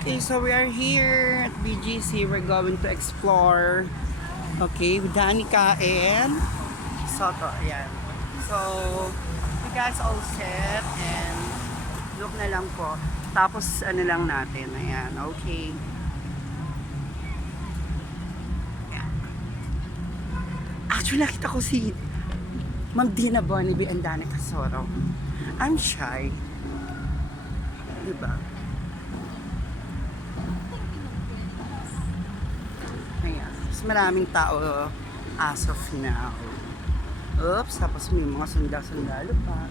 Okay, so we are here at BGC. We're going to explore. Okay, with Danica and Soto. Ayan. So, you guys all set and look na lang po. Tapos ano lang natin. Ayan, okay. Ayan. Actually, nakita ko si Ma'am Dina Bonibi and Danica Soto. I'm shy. Diba? Ayan. Mas maraming tao as of now. Oops, tapos may mga sundalo pa.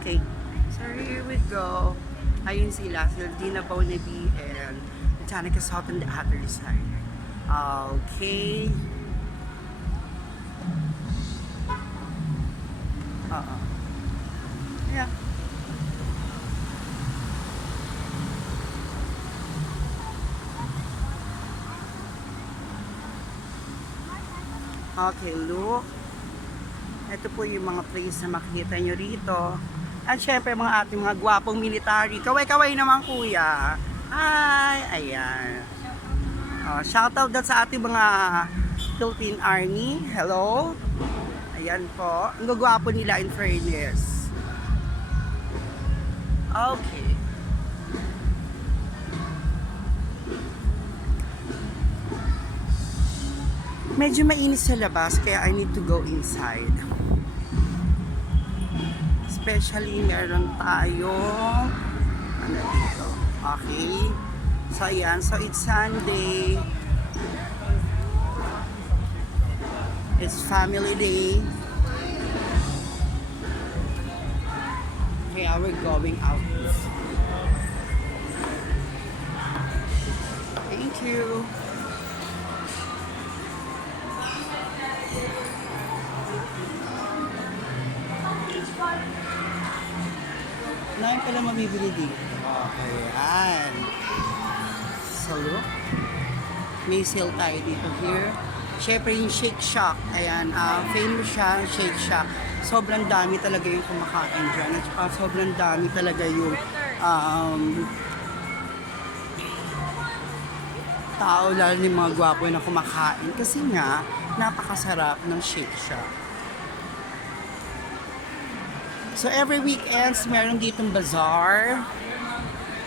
Okay. So here we go. Ayun sila Dina Bonibi and Danica Soto on the other side. Okay. Yeah. Okay, look. Ito po yung mga place na makikita nyo rito. At syempre mga ating mga gwapong military. Kaway-kaway naman kuya. Hi! Ayan. Shoutout dat sa ating mga Philippine Army. Hello. Ayan po. Ang gagwapo nila in fairness. Okay. Medyo mainit sa labas kaya I need to go inside. Especially meron tayong ano dito. Okay. So ayan. So it's Sunday. It's family day. Kaya we're going out. Thank you. Nain pala mabibili dito. Ayan. So, look. May sale tayo dito here. Siyempre yung Shake Shack. Ayan. Famous siya, Shake Shack. Sobrang dami talaga yung kumakain dyan. At saka sobrang dami talaga yung tao, lalo yung mga gwapo na kumakain. Kasi nga, napakasarap ng Shake Shack. So every weekends, meron ditong bazaar.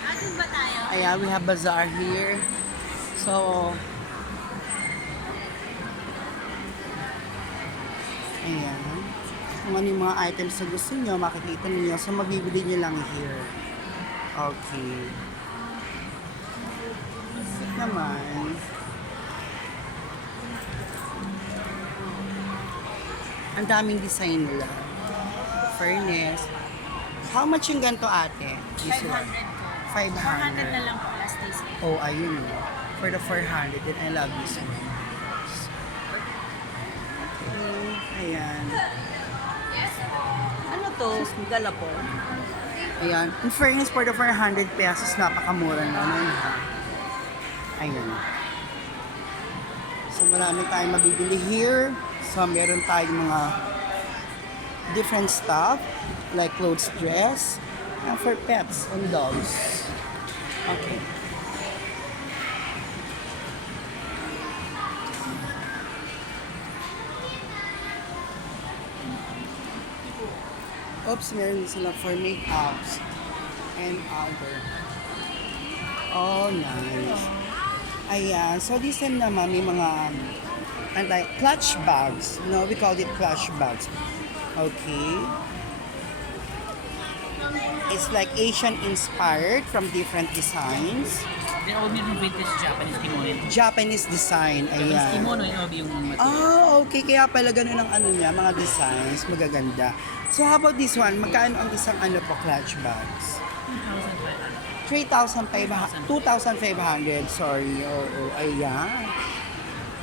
Atin ba tayo? Ayan, we have bazaar here. So, ayan. Kung ano yung mga items na gusto nyo, makikita niyo. So, mabibili nyo lang here. Okay. Naman. Ang daming design nila. Fairness. How much yung ganito ate? This 500 one? po. 500. 400 na lang po last days. Oh, ayun. For the 400. And I love this one. Okay. Ayan. Ano to? Gala po. Ayan. In fairness, for the 400 pesos, napakamura na. Ayan. So, marami tayong mabibili here. So, meron tayong mga different stuff like clothes, dress, and for pets and dogs. Okay. Oops, meron sila for makeups and other. Oh, nice. Ayan. So, this time naman may mga clutch bags. No, we call it clutch bags. Okay. It's like Asian inspired from different designs. They're all made from vintage Japanese kimono. Japanese design. Japanese Ayan. kimono yung material. Okay. Kaya pala ganun ang ano niya, mga designs. Magaganda. So, how about this one? Magkano ang isang ano po, clutch bags? 3,500. 2,500. Sorry. Oo. Ayan.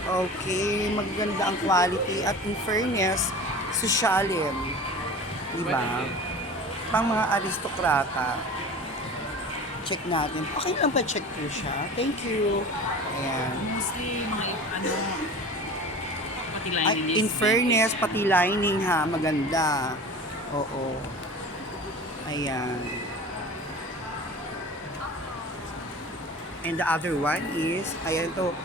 Okay. Magaganda ang quality. At in fairness, sosyalin. Diba? Pang mga aristokrata. Check natin. Okay lang pa check ko siya. Thank you. Ayan. Mostly mga pati Ay, lining. in fairness, pati lining ha. Maganda. Oo. Ayan. And the other one is, ayan to.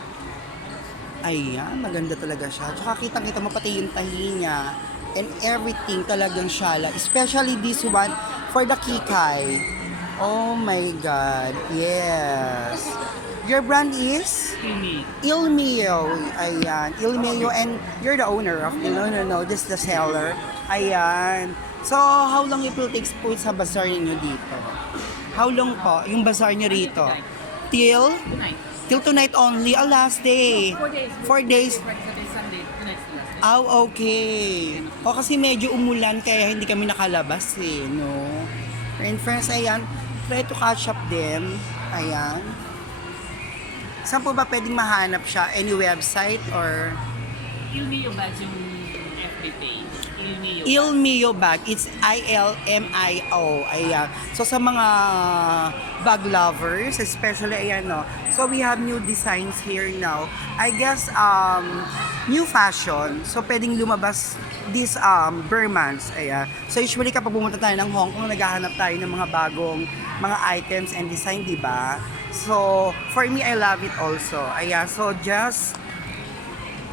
Ayan, maganda talaga siya. Tsaka kitang-kita mo pati yung tahi niya. And everything talagang shala. Especially this one for the kikay. Oh my God. Yes. Your brand is? Kimi. Il Mio. Ayan. Il Mio, and you're the owner of the, no, this is the seller. Ayan. So, how long it will take po sa bazaar niyo dito? How long po yung bazaar niyo rito? Till? Tonight. Till tonight only, last day. 4 days. 4 days. Friday, Saturday, Sunday. Tonight's the last day. Okay. O kasi medyo umulan kaya hindi kami nakalabas eh, no? And friends, ayan, try to catch up them. Ayan. Saan po ba pwedeng mahanap siya? Any website or? Ilmio Bags yung FB page. Ilmio. Il Mio Bag. It's ILMIO. Ayan. So sa mga bag lovers, especially ayan no. So we have new designs here now. I guess new fashion. So pwedeng lumabas this Burmans. Ayan. So usually kapag pumunta tayo ng Hong Kong, naghahanap tayo ng mga bagong mga items and design, di ba? So for me, I love it also. Ayan. So just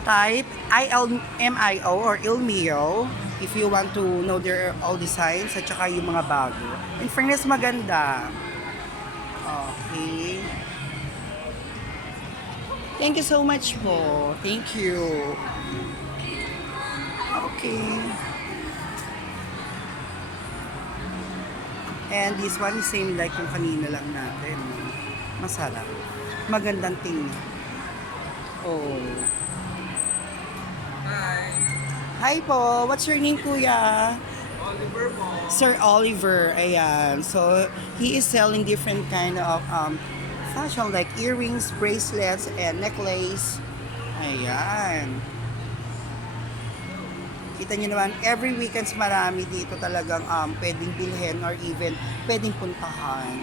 type ILMIO or Ilmio if you want to know their all designs at saka yung mga bago. In fairness, maganda. Okay. Thank you so much po. Thank you. Okay. And this one is same like yung kanina lang natin. Masarap. Magandang tingnan. Oh. Hi po. What's your name, kuya? Oliver po. Sir Oliver. Ayan. So, he is selling different kind of fashion like earrings, bracelets, and necklace. Ayan. Kita nyo naman, every weekends marami dito talagang pwedeng bilhin or even pwedeng puntahan.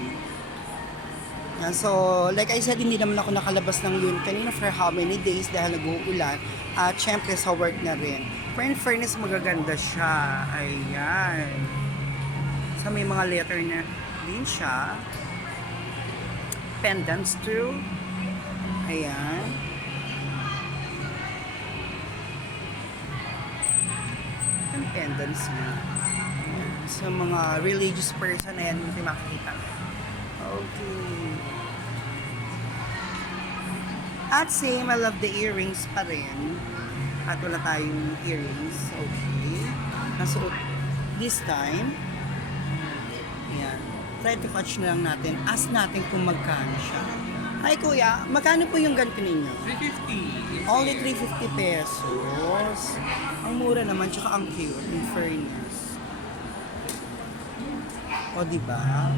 Yan. So, like I said, hindi naman ako nakalabas ng yun kanina for how many days dahil nag-uulan. At syempre sa work na rin. For in fairness, magaganda siya. Ayan. So, may mga letter na din siya. Pendants too. Ayan. Ang pendants niya. Ayan. So, mga religious person, ayan, hindi makikita. Okay. At same, I love the earrings pa rin. At wala tayong earrings. Okay. Nasuot this time. Ayan. Try to catch na lang natin. Ask natin kung magkano siya. Hi kuya, magkano po yung ganito ninyo? 350. Only 350 pesos. Ang mura naman, tsaka ang cute, in fairness. O, diba?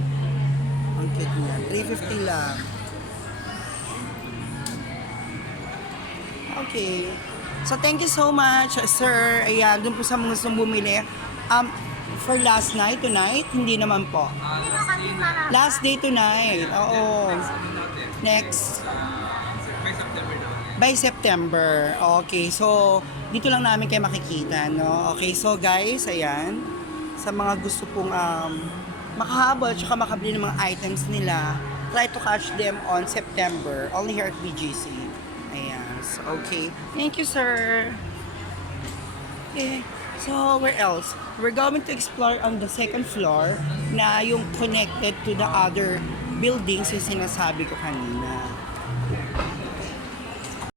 Ang cute niya. 350 lang. Okay. So, thank you so much, sir. Ayan, dun po sa mga gustong bumili. For last night, tonight, hindi naman po. Last day tonight. Oo. Next. By September na. By September. Okay. So, dito lang namin kayo makikita, no? Okay. So, guys, ayan. Sa mga gusto pong makahabol tsaka makabili ng mga items nila, try to catch them on September. Only here at BGC. Ayan. So, okay. Thank you, sir. Okay. So, where else? We're going to explore on the second floor na yung connected to the other buildings yung sinasabi ko kanina.